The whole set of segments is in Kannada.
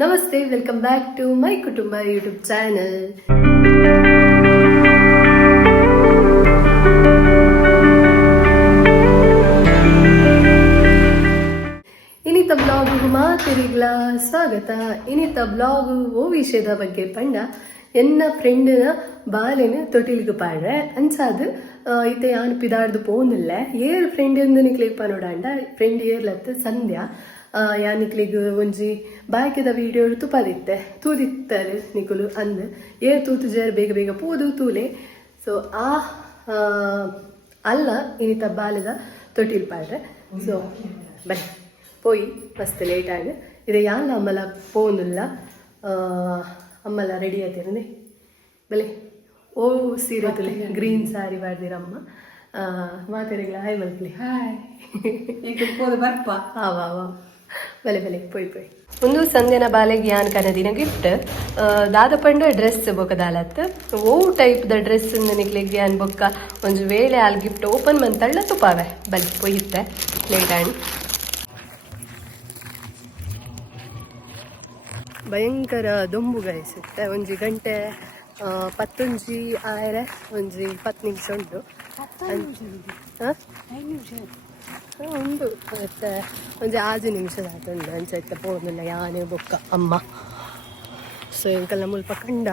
ನಮಸ್ತೆ, ವೆಲ್ಕಮ್ ಬ್ಯಾಕ್ ಟು ಮೈ ಕುಟುಂಬ ಯೂಟ್ಯೂಬ್ ಚಾನಲ್. ಇನ್ನಿತ ಬ್ಲಾಗ್ ಮಾತಿರಿಗ್ಲ ಸ್ವಾಗತ. ಇನ್ನಿತ ಬ್ಲಾಗ್ ಓ ವಿಷಯದ ಬಗ್ಗೆ ಪಂಡ ಎನ್ನ ಫ್ರೆಂಡಿನ ಬಾಲೆನ ತೊಟ್ಟಿಲಿಗೆ ಪಾಡ್ರೆ ಅನ್ಸಾದು ಇತ್ತೆ ಯಾನ್ ಪಿದಾರ್ದು ಪೋನಿಲ್ಲ ಏರ್ ಫ್ರೆಂಡ್ ಎಂದು ನಿಕ್ಲಿಗೆ ಪನೋಡಾಂಡ ಫ್ರೆಂಡ್ ಏರ್ಲತ್ತ ಸಂಧ್ಯಾ ಯಾನಿಕ್ಲಿಗೆ ಒಂಜಿ ಬಾಯ್ಕಿದ ವಿಡಿಯೋ ತುಪ್ಪದಿತ್ತೆ ತೂದಿತ್ತಾರೆ ನಿಕುಲು ಅಂದ್ ಏರ್ ತೂತು ಜೇರ್ ಬೇಗ ಬೇಗ ಪೂದು ತೂಲೆ. ಸೊ ಅಲ್ಲ ಇನ್ನಿತ ಬಾಲಿದ ತೊಟ್ಟಿಲ್ ಪಾಡ್ರೆ. ಸೊ ಬನ್ನಿ ಪೋಯಿ ಮಸ್ತ್ ಲೇಟ್ ಆಗಿ ಇದೆ ಯಾನ್ ಅಮ್ಮಲ ಪೋನಿಲ್ಲ ಅಮ್ಮಲ ರೆಡಿ ಆಯ್ತಿರನೆ ಬಲೆ ಓ ಸೀರೆ ತುಲೆ ಗ್ರೀನ್ ಸಾರಿ ಬಾಡ್ದಿರಮ್ಮ ಮಾತಾಡಿಗಳ ಹಾಯ್ ಮಲ್ಪಲಿ ಹಾಯ್ ಬರ್ಪ ವಾ ಬಲೆ ಬಲೆ ಪೋಯ್ ಪೋಯ್ ಒಂದು ಸಂಜೆನ ಬಾಲೆಗೆ ಯಾನ್ ಕನದಿನ ಗಿಫ್ಟ್ ದಾದ ಪಂಡ ಡ್ರೆಸ್ ಬೊಕ್ಕದಾಲತ್ ಓ ಟೈಪ್ ದ ಡ್ರೆಸ್ ನಿಕ್ಲಿಗೆ ಯಾನ್ ಬೊಕ್ಕ ಒಂಜು ವೇಳೆ ಆಲ್ ಗಿಫ್ಟ್ ಓಪನ್ ಮಂತಳ್ಳ ತುಪ್ಪಾವೆ ಬಲೆ ಪೊಯ್ಯಿತ್ತೆ ಲೇಟ್ ಆ್ಯಂಡ್ ಭಯಂಕರ ದೊಂಬು ಗಾಯಿಸುತ್ತೆ. ಒಂಜಿ ಗಂಟೆ 10 ಆಯ್ರೆ ಒಂಜಿ 10 ನಿಮಿಷ ಉಂಟು ಉಂಡು ಮತ್ತೆ ಒಂಜಿ 5 ನಿಮಿಷದ ಉಂಡು ಅಂಚೈತೆ ಪೋನಿಲ್ಲ ಯಾನೇ ಬೊಕ್ಕ ಅಮ್ಮ. ಸೊ ಇಂಕಲ್ಲ ಮುಲ್ಪ ಕಂಡ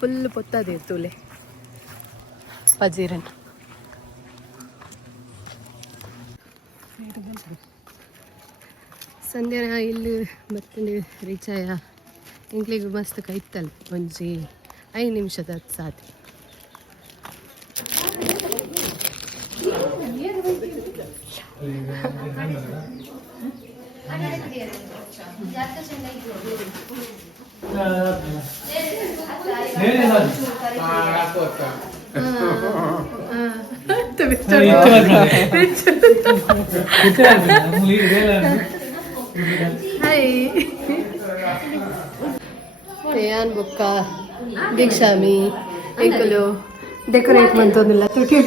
ಫುಲ್ ಪೊತ್ತದೇ ತುಲೆ ಪಜೀರನ್ ಸಂಧ್ಯಾ ಇಲ್ಲಿ ಮತ್ತೆ ರೀಚ್ ಆಯ ಇಂಕ್ಲಿಗೆ ಮಸ್ತ್ ಕೈತಲ್ಲ ಒಂಜಿ 5 ನಿಮಿಷದ ಸಾತಿ. ಯಾನ್ ಬೊಕ್ಕ ದೀಕ್ಷಾಮಿ ಎಂಕುಲು ಡೆಕೋರೇಟ್ ಮಂತೊಂದಿಲ್ಲ ತುಟಿ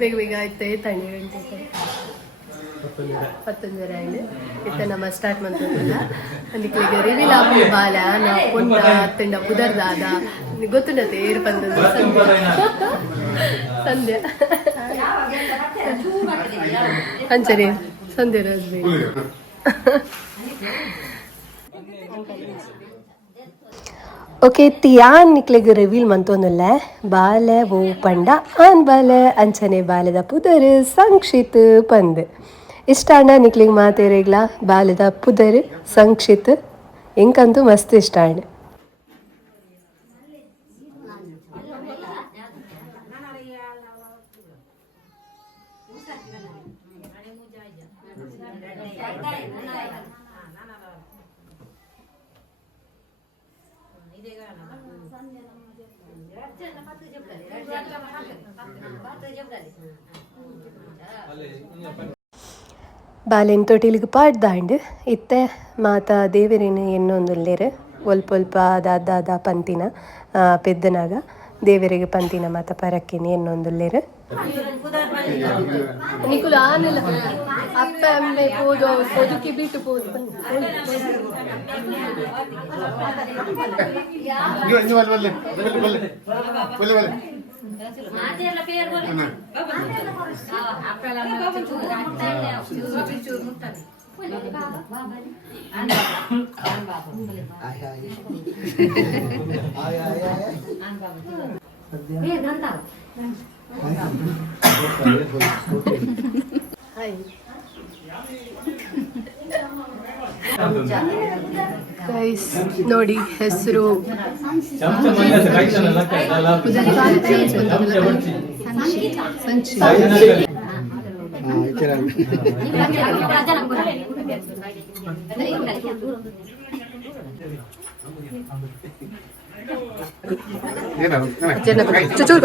ಬೇಗ ಬೇಗ ಆಯ್ತು ತಣ್ಣಿ ಗಂಟೆ 11 ಆಯ್ತು ಇತ್ತ ನಮ್ಮ ಸ್ಟಾರ್ಟ್ ಮಂತೊಂದಿಲ್ಲ ಅದಕ್ಕೆ ರಿವೀಲ್ ಆಪು ಬಾಲ ನಾ ಪೊಂಡ ಅತ್ತಂಡ ಪುದರ್ದಾದ ಗೊತ್ತುಂಡತೆ ಏರ್ ಬಂದದ್ದು ಸಂಧ್ಯಾ ಅಂಚನೆ ಸಂಧ್ಯಾ ರಾಜ್ಬಿ ಓಕೆ ತಿಯಾನ್ ನಿಕ್ಲೆಗ್ ರಿವೀಲ್ ಮಂತೊಂದುಲ್ಲ ಬಾಲೆ ಓ ಪಂಡ ಆನ್ ಬಾಲೆ ಅಂಚನೆ ಬಾಲೆದ ಪುದರ್ ಸಂಕ್ಷಿತ್ ಪಂದ್ ಇಷ್ಟಾಂಡ ನಿಕ್ಲಿಗೆ ಮಾತೇರೆಗ್ಲ ಬಾಲೆದ ಪುದರ್ ಸಂಕ್ಷಿತ್ ಎಂಕಂತೂ ಮಸ್ತ್ ಇಷ್ಟಾಂಡ. ಬಾಲೆನ್ ತೊಟ್ಟಿಲಿಗೆ ಪಾಡ್ದಾಂಡ್ ಇತ್ತೆ ಮಾತ ದೇವರೇನ ಎನ್ನೊಂದುಲ್ಲೇರು ಒಲ್ಪ ದಾದ ಪಂತಿನ ಪೆದ್ದನಾಗ ದೇವರಿಗೆ ಪಂತಿನ ಮಾತ ಪರಕ್ಕಿನ ಎನ್ನೊಂದುಲ್ಲೇರು ನಿಕುಲು ಆನೆಲ್ಲ ಅಪ್ಪ ಅಮ್ಮೆ ಪೋದು ಒದುಕಿ ಬಿಟ್ಟು ಪೋದು ಗೈಸ್ ನೋಡಿ ಹೆಸರು ಚೂರು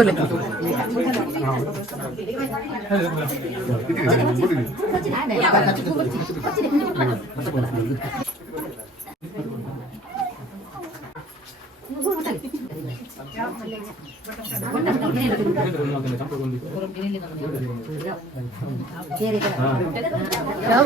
ಯಾವ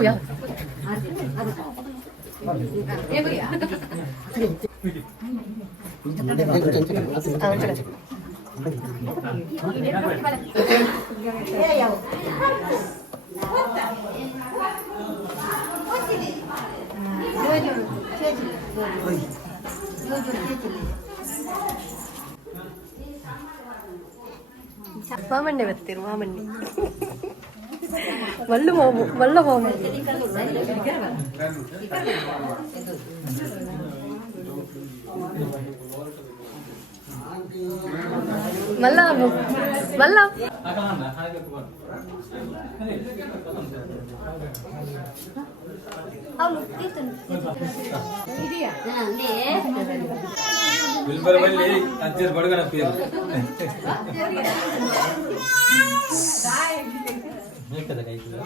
ಮಾಮಣ್ಣೆ ಬರ್ತೀರು ಮಾಮಣ್ಣೆ ಮಲ್ಲು ಮಾಮು ಮಲ್ಲ ಮಾಮು ಮಲ್ಲ ಮಲ್ಲ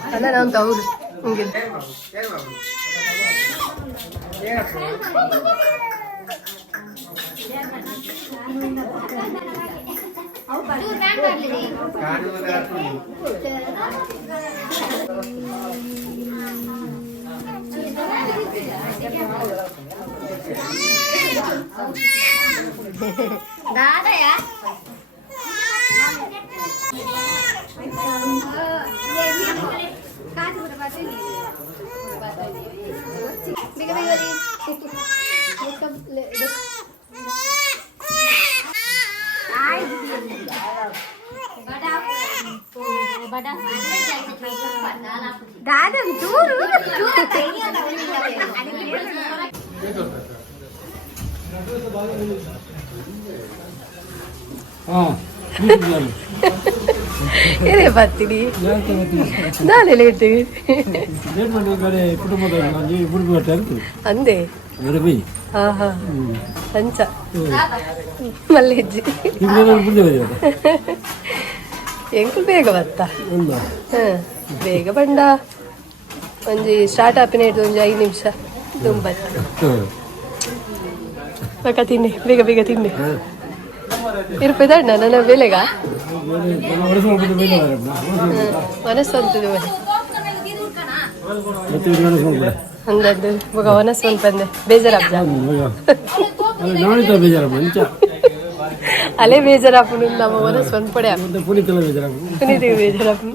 ಅಲ್ಲ ನಾವು ತೌರು ಹಿಂಗೆ दादा दूर ಏನೇ ಬರ್ತೀನಿ ನಾಳೆ ಲೇಟ್ ಅಂದೆ ಹಾ ಹಾ ಪಂಚ ಮಲ್ಲೆಜ್ಜಿ ಎಂಕು ಬೇಗ ಬತ್ತ ಬೇಗ ಬಂಡ ಒಂಜಿ ಸ್ಟಾರ್ಟ್ ಆಪಿನ ಹಿಡಿದು ಒಂಜಿ 5 ನಿಮಿಷ ತುಂಬತ್ತು ಪಕ್ಕ ತಿನ್ನಿ ಬೇಗ ಬೇಗ ತಿನ್ನಿ ಇರುಪೈ ದಣ್ಣ ನನ್ನ ಬೆಲೆಗ ಮನಸ್ಸಂತದ್ದು ಹಂಗದ್ದು ಮಗ ಮನಸ್ಸು ಬಂದೆ ಬೇಜಾರಾಗ ಅಲೆ ಬೇಜಾರಾಪು ನಮ್ಮ ಮನಸ್ಸು ಒಂದು ಪಡೆ ಪುನೀತಿಗೆ ಬೇಜಾರಾಪು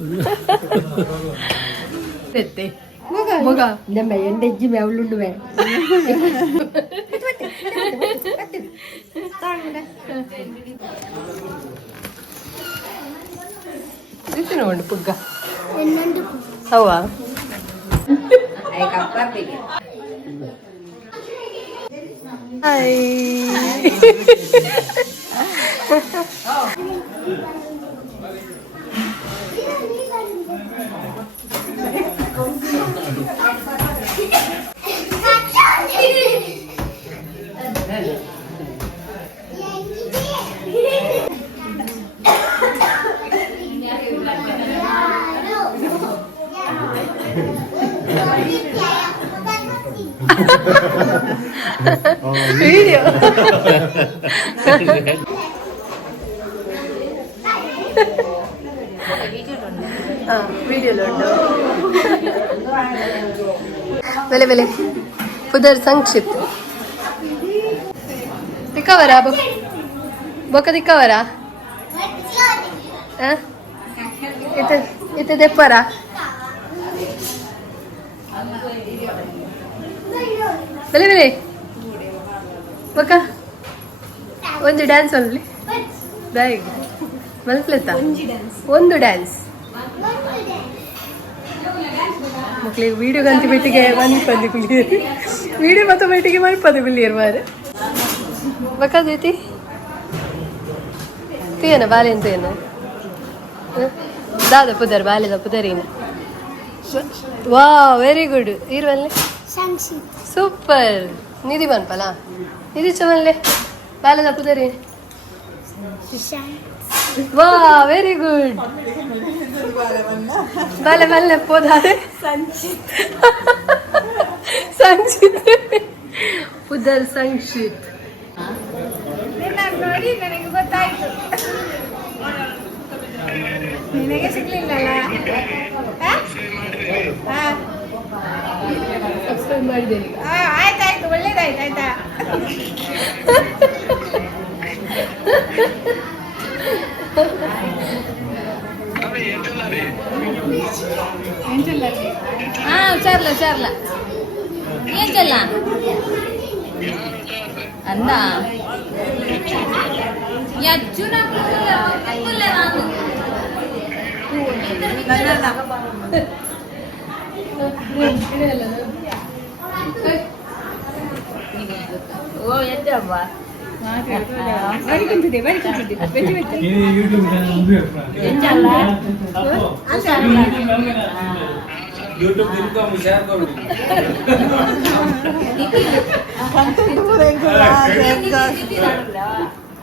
ಮಗ ನಮ್ಮ ಎಂಡೆಜ್ಜಿ ಮೇವಳುಂಡುವೆ ನೋಡು ಪುಗ್ಗ ಹೌವಾ വീഡിയോ വീഡിയോയിലുണ്ടോ വെലെ വെലെ പുതിയ സംക്ഷിപ്ത ദിക്കവരാ ബൊക്ക ദിക്കവരാ ഇത് ദെപ്പരാ ಬೆಲೆ ಬೆಲೆ ಬೊಕ್ಕ ಒಂದು ಡ್ಯಾನ್ಸ್ ಅಲ್ಲಿ ಬ್ಯಾಗ್ ಮಲ್ಪ್ಲೆತ್ತ ಒಂದು ಡ್ಯಾನ್ಸ್ ಮಕ್ಕಳಿಗೆ ವೀಡಿಯೋ ಗಂತಿ ಬೆಟ್ಟಿಗೆ ಮಲ್ಪಂದು ಕುಲಿಯರು ವೀಡಿಯೋ ಮತ್ತು ಬೆಟ್ಟಿಗೆ ಮಲ್ಪಂದು ಕುಲಿಯರು ಮಾರೆ ಬೊಕ್ಕ ದೀತಿ ತುಯನ ಬಾಲೆನ್ ತುಯನ ದಾದ ಪುದರ್ ಬಾಲೆದ ಪುದರಿನ ವಾ ವೆರಿ ಗುಡ್ ಇರುವಲ್ಲೇ ಸೂಪರ್ ನಿಧಿ ಬನ್ಪಲ ನಿಧಿ ಚಮಲ್ಲೆ ಬಾಲದ ಪುದರಿ ವಾ ವೆರಿ ಗುಡ್ ಬಾಲೆ ಮಲ್ಲೆ ಪೋದಾದೆ ಸಂಚಿತ್ ಪುದರ್ ಸಂಕ್ಷಿತ್ ನೋಡಿ ನನಗೆ ಗೊತ್ತಾಯ್ತು ನಿನಗೆ ಸಿಗ್ಲಿಲ್ಲಲ್ಲ? ಸಬ್ಸ್ಕ್ರೈಬ್ ಮಾಡಿದ್ದೇನೆ. ಆಯ್ತಾಯ್ತು, ಒಳ್ಳೇದಾಯ್ತು. ಆಯ್ತಾ? చార్ల ఏం చెల్ల అందా యజ్జు నాకు నాకు ఓ ఎద్దవ్వా यूट्यूब इनकम शेयर करो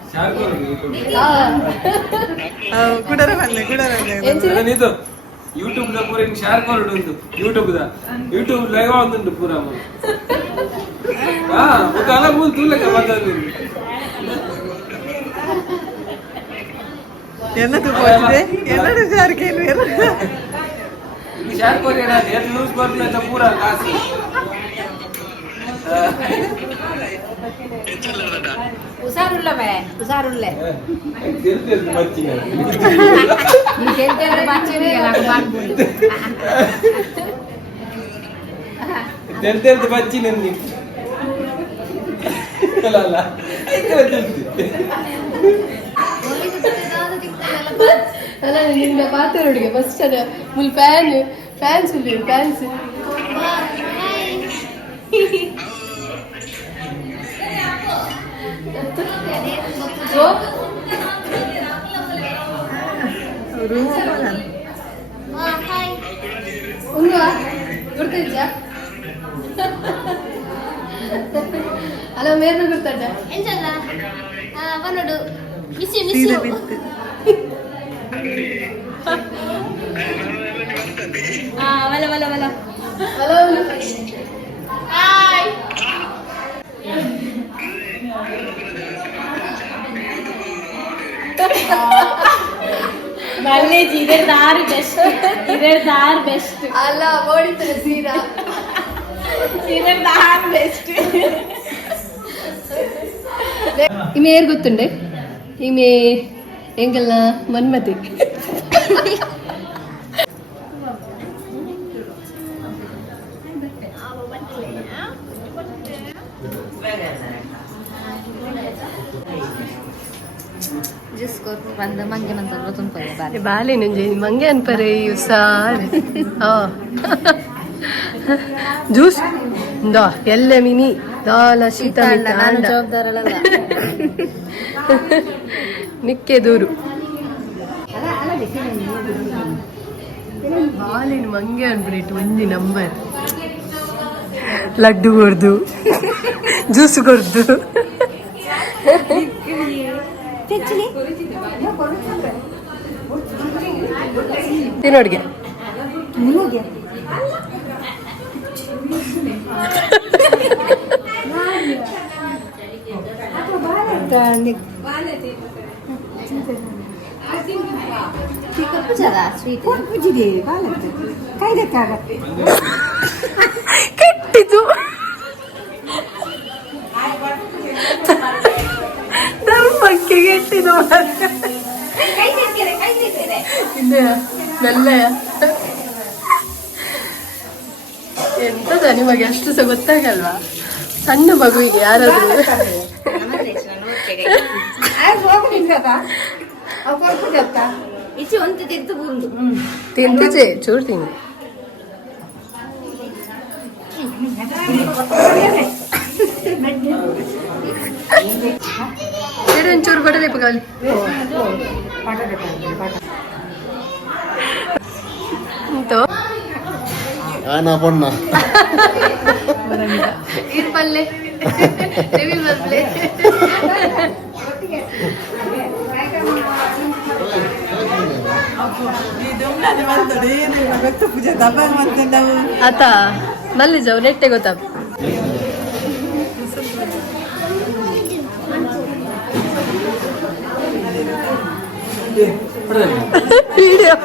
शेयर करो नहीं तो यूट्यूब दा पूरा शेयर करो यूट्यूब लाइव आउंदुंटु पूरा ఒక అలా మూలు తూలక మాట్లాడు என்னது போச்சு என்னது சார்க்கேன் வேற ఇది షేర్ కొరేనా నేను న్యూస్ పర్లేదు పూరా కాసి ఉసారుల్లమే తెలుసు మచ్చిగా నీకెంత బచ్చిని నాకు బాగుంది తెలుసు మచ్చినండి అలా ఇక్కడ తెలుసు ಅಲ್ಲ ನಿನ್ನ ಪಾತ್ರೊಳಗೆ ಫಸ್ಟ್ ಅದ ಮುಲ್ ಫ್ಯಾನ್ಸ್ ಇಲ್ಲಿ ಫ್ಯಾನ್ಸ್ ఉందా గుర్తించా అలా మేర గుర్తుంటా వనుడు మిస్ వల హలో హాయ్ ಮಲ್ಲೇಜಿ ಇದೇ ದಾರಿ ಬೆಸ್ಟ್ ಅಲ್ಲ ಓಡಿತಾರೆ ಸೀರಾ ಇದೇ ದಾರಿ ಬೆಸ್ಟ್ ఈమె ఏరు గుర్తుండే ఈమె ఎంగల్న మన్మతి ಬಾಲೆ ನಂಜೆ ಮಂಗೆ ಅನ್ಪರೆ ಸಾರ್ ಜ್ಯೂಸ್ ಇಂದ ಎಲ್ಲ ಮಿನಿ ದಾಲ ಶೀತ ನಾನು ಜವಾಬ್ದಾರಲ್ಲ ನಿಕ್ಕೆ ದೂರು ಹಾಲಿನ ಮಂಗೆ ಅನ್ಬಿಟ್ಟು ಒಂಜಿ ನಂಬರ್ ಲಡ್ಡು ಕೊರ್ದು ಜ್ಯೂಸ್ ಕೊರ್ದು ತಿನ್ನೋಡ್ಗೆ ಕೆಟ್ಟಿತು ನಮ್ಮ ಬಗ್ಗೆ ಕೆಟ್ಟಿದು ಮೆಲ್ಲೆಯ ಎಂತದ ನಿಮಗೆ ಅಷ್ಟು ಸಹ ಗೊತ್ತಾಗಲ್ವಾ ಸಣ್ಣ ಮಗುವಿಗೆ ಯಾರಾದ್ರೂ ತಿಂತಿಚೆ ಚೂರು ತಿಂದು ಒಂಚೂರು ಕೊಡಲೇಪ ಕಾಲಿ ಪೊಣ್ಣ ಇದು ಪಲ್ಲೆ ರಿವೀಲ್ ಬಸ್ಲೆ ಆತ ಮಲ್ಲಿ ಜಾವ್ ನೆಟ್ಟೆ ಗೊತ್ತ ವಿಡಿಯೋ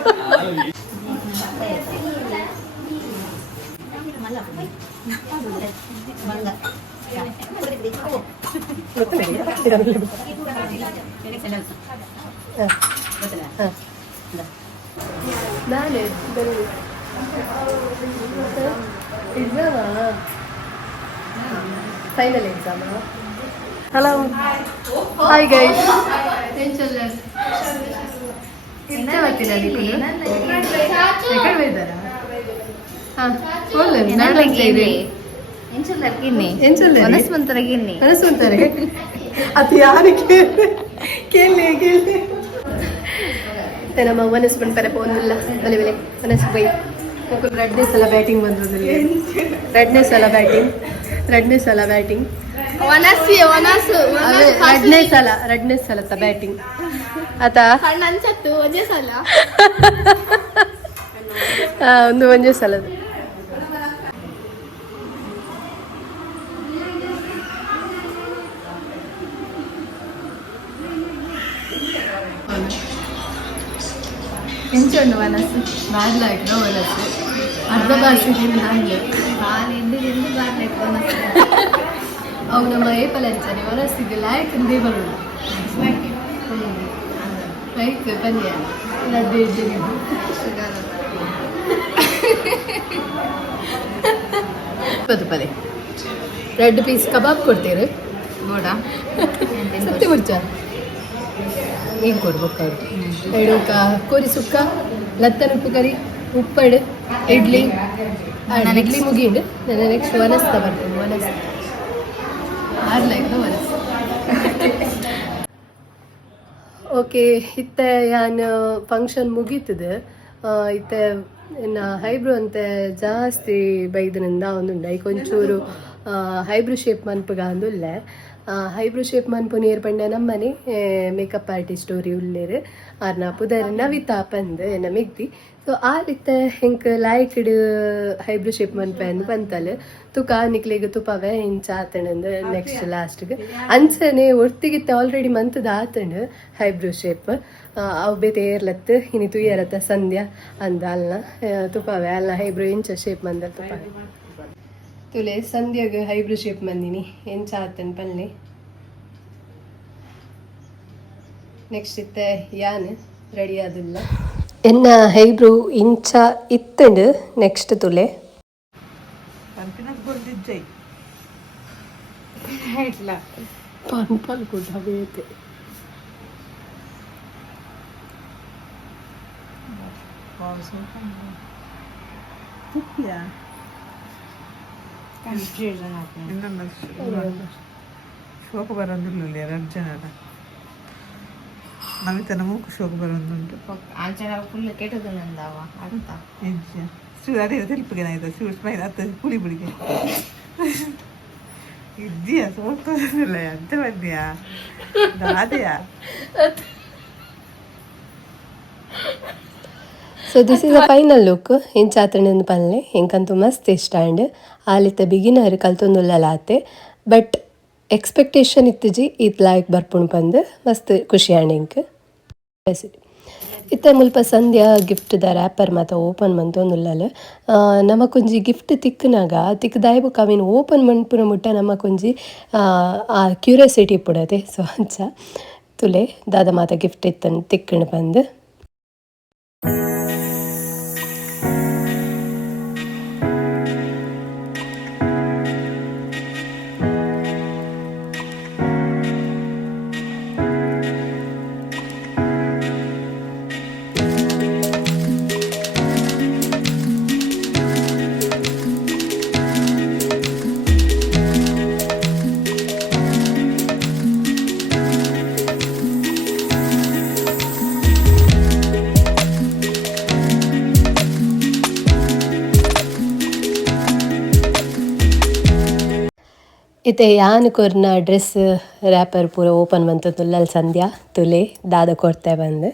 ನಾನೇ ಎಕ್ಸಾಮಾ ಫೈನಲ್ ಎಕ್ಸಾಮಾ ಹಲೋ ಹಾಯ್ ಗೈಸ್ ಏನು ಚಲ್ಲ ಎಂತ ಬರ್ತೀರಾ ನೀವು ಎಕಡೆ ಬೈದಾರಾ ಹಾಂ ಹೋಗ್ಲಿ ನಾನು ಇದೆ ಏನು ಚಲ್ಲ ಮನಸ್ಸಂತಾರೆ ಅದು ಯಾರಿಗೆ ಕೇಳಿ ನಮ್ಮ ಮನಸ್ಸು ಬಂತಾರೆ ಫೋನಿಲ್ಲ ಬಲೆ ಬಲೆ ಮನಸ್ಸು ಬೈ ರೆಡ್ನೆಸ್ ಎಲ್ಲ ಬ್ಯಾಟಿಂಗ್ ಬಂದ್ರಲ್ಲಿ ರೆಡ್ನೆಸ್ ಎಲ್ಲ ಬ್ಯಾಟಿಂಗ್ ರೆಡ್ನೆಸ್ ಅಲ್ಲ ಬ್ಯಾಟಿಂಗ್ ಆತ ಒಂದು ಒಂದೇ ಸಲದ ಎಂಚುಂಡು ಮನಸ್ಸು ಬಾರ್ಲಾಯ್ತು ಮನಸ್ಸು ಅರ್ಧ ಬಾರ್ಸಿಗೆ ನಾಳೆ ಬಾಲೆಂದು ಬಾರ್ಲಾಯ್ತು ಮನಸ್ಸು ಅವು ನಮ್ಮ ಏಪಲ್ ಅಂಚಾನೆ ಮನಸ್ಸಿಗೆ ಲಾಯ್ಕಂದೇ ಬರೋದು ಲೈಕ್ ಪಲ್ಯ ಲಡ್ಡು ಇಪ್ಪತ್ತು ಪಲ್ಯ 2 ಪೀಸ್ ಕಬಾಬ್ ಕೊಡ್ತೀರಿ ಗೋಡ ಸತ್ಯ ಮುಚ್ಚ ಏನು ಕೊಡ್ಬೇಕಾದ್ರು 2 ಕೋರಿ ಸುಕ್ಕ ಲತ್ತನ ಉಪ್ಪು ಕರಿ ಉಪ್ಪಡು ಇಡ್ಲಿ ಇಡ್ಲಿ ಮುಗಿಂಡು ನಾನು ನೆಕ್ಸ್ಟ್ ವನಸ್ತಾ ಬರ್ತೇನೆ ಆರ್ಲಾಯ್ತು ವನಸ್ ಓಕೆ ಇತ್ತೆ ಯಾನು ಫಂಕ್ಷನ್ ಮುಗೀತದೆ ಇತ್ತೆ ಇನ್ನು ಹೈಬ್ರೋ ಅಂತ ಜಾಸ್ತಿ ಬೈದ್ರಿಂದ ಒಂದುಂಡು ಐಕ್ ಒಂಚೂರು ಹೈಬ್ರೋ ಶೇಪ್ ಮನ್ಪುಗ ಅಂದುಲ್ಲೆ ಹೈಬ್ರೋ ಶೇಪ್ ಮನ್ಪು ನೀರು ಪಂಡ ನಮ್ಮನೆ ಮೇಕಪ್ ಆರ್ಟಿಸ್ಟ್ ಸ್ಟೋರಿ ಉಳ್ಳೇರು ಆರ್ನ ಪುದರ್ ನವಿತಾ ಪಂದು ಎನ್ನ ಮಿಗ್ದಿ ಸೊ ಆ ರೀತಿ ಹೆಂಗೆ ಲಾಯ್ಕ್ಡ್ ಹೈಬ್ರೋ ಶೇಪ್ ಮನ್ಪೆ ಅಂದು ಬಂತಲ್ಲ ತುಕ ನಿಕ್ಲಿಗೆ ತುಪ್ಪವೇ ಹಿಂಚ ಆತಂಡು ನೆಕ್ಸ್ಟ್ ಲಾಸ್ಟ್ಗೆ ಅಂಚನೆ ಒಟ್ಟಿಗಿತ್ತ ಆಲ್ರೆಡಿ ಮಂತದ ಆತಂಡು ಹೈಬ್ರೋ ಶೇಪ್ ಅವು ಬೇತೆ ಏರ್ಲತ್ತು ಇನ್ನು ತುಯ್ಯರತ್ತ ಸಂಧ್ಯಾ ಅಂದ ಅಲ್ಲ ತುಪ್ಪವೇ ಅಲ್ಲ ಹೈಬ್ರೋ ಇಂಚ ಶೇಪ್ ಮಂದ ತುಪ್ಪವೇ ತುಲೆ ಸಂಧ್ಯಾಗ ಹೈಬ್ರೋ ಶೇಪ್ ಮಂದಿನಿ ಎಂಚ ಆತನ್ ಪಲ್ಲೆ ನೆಕ್ಸ್ಟ್ ಇತ್ತೆ ಯಾನ್ ರೆಡಿ ಆದಿಲ್ಲ ಎನ್ನ ಹೈಬ್ರೋ ಇಂಚ ಇತ್ತಂಡು ನೆಕ್ಸ್ಟ್ ತುಲೆ ಪಂಪಲ್ ಕೂಡ ಬೇತೆ ಶೋಕ ಬರೋದಿಲ್ಲ 2 ಜನ ನಮಿತನ ಮೂಕು ಶೋಕ ಬರೋದುಂಟು ಫುಲ್ ಕೆಟ್ಟದು ನಂದವ ಅರ್ಥ ಅದೇ ತಿರುಪಿಗೆ ಸ್ಮೈಲ್ ಅತ್ತ ಪುಳಿ ಪುಳಿಗೆ ಇದ್ದೀಯಾ ಸೋಲ್ತೋದಿಲ್ಲ ಅಂತ ಬಂದ್ಯಾ ಅದೇಯಾ so this is a final look ಹೆಂಚಾತಣ್ಣನ ಪಲ್ಲೆ ಹೆಂಕಂತೂ ಮಸ್ತ್ ಇಷ್ಟ ಅಂಡ್ ಆಲಿತ್ತ ಬಿಗಿನರ್ ಕಲ್ತೊಂದುಲ್ಲಲಾತೆ ಬಟ್ ಎಕ್ಸ್ಪೆಕ್ಟೇಷನ್ ಇತ್ತಜಿ ಇದು ಲಾಯ್ಕ್ ಬರ್ಪುಣ್ ಬಂದು ಮಸ್ತ್ ಖುಷಿ ಆಂಡ್ ಇಂಕ್ ಇತ್ತ ಮುಲ್ಪ ಸಂಧ್ಯಾ ಗಿಫ್ಟ್ದ ರ್ಯಾಪರ್ ಮಾತ ಓಪನ್ ಮಂತೊಂದುಲ್ಲಲು ನಮಕೊಂಜಿ ಗಿಫ್ಟ್ ತಿಕ್ಕನಾಗ ತಿಕ್ಕದಾಯ್ಬು ಕವಿನ ಓಪನ್ ಮನ್ಪುನ ಮುಟ್ಟ ನಮಕೊಂಜಿ ಆ ಕ್ಯೂರಿಯಾಸಿಟಿ ಪುಡದೆ ಸೊ ಅಂಚ ತುಲೆ ದಾದ ಮಾತ ಗಿಫ್ಟ್ ಇತ್ತನ್ನು ತಿಕ್ಕಣ ಬಂದು इते यान कोर्ना ड्रेस रैपर पूरा ओपन बनतो तुल्लल संध्या तुले दादा कोर्ते बंद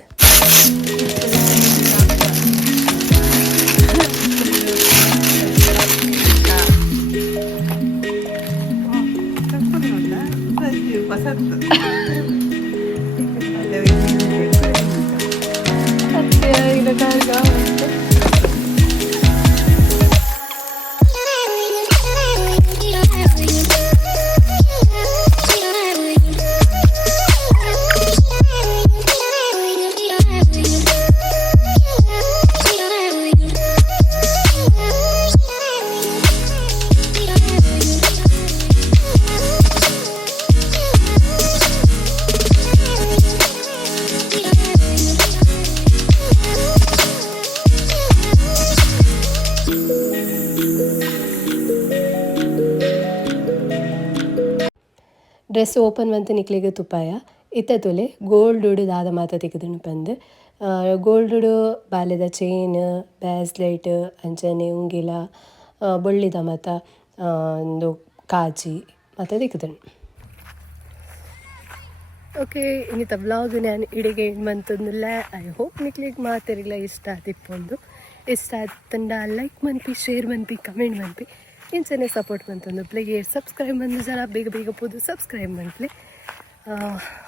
ಡ್ರೆಸ್ ಓಪನ್ ಬಂತು ನಿಕ್ಲಿಗೆ ತುಪ್ಪಾಯ ಇತ್ತ ತೊಲೆ ಗೋಲ್ಡ್ ದಾದ ಮಾತ ತೆಗೆದನು ಬಂದು ಗೋಲ್ಡ್ ಬಾಲ್ಯದ ಚೈನ್ ಬ್ಯಾಸ್ಲೈಟ್ ಅಂಚನೆ ಉಂಗಿಲ ಬೊಳ್ಳಿದ ಮತ ಒಂದು ಕಾಜಿ ಮತ್ತು ತೆಗೆದನು. ಓಕೆ ಇನ್ನಿತ ವ್ಲಾಗ್ ನಾನು ಇಡಿಗೆ ಮಂತಂದಿಲ್ಲ. ಐ ಹೋಪ್ ನಿಕ್ಲಿಗೆ ಮಾತಿರಲಿಲ್ಲ ಇಷ್ಟ ಆದಿಪ್ಪೊಂದು ಇಷ್ಟ ಆತಂಡ ಲೈಕ್ ಮನ್ಪಿ ಶೇರ್ ಮನ್ಪಿ ಕಮೆಂಟ್ ಮನ್ಪಿ ಇಂಚನೆ ಸಪೋರ್ಟ್ ಮಂತಂದು ಪ್ಲೀಸ್ ಸಬ್ಸ್ಕ್ರೈಬ್ ಬಂದು ಜನ ಬೇಗ ಬೇಗ ಪೋದು ಸಬ್ಸ್ಕ್ರೈಬ್ ಮನ್ಪ್ಲೆ.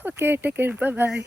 ಓಕೆ ಟೇಕ್ ಕೇರ್ ಬಾಯ್.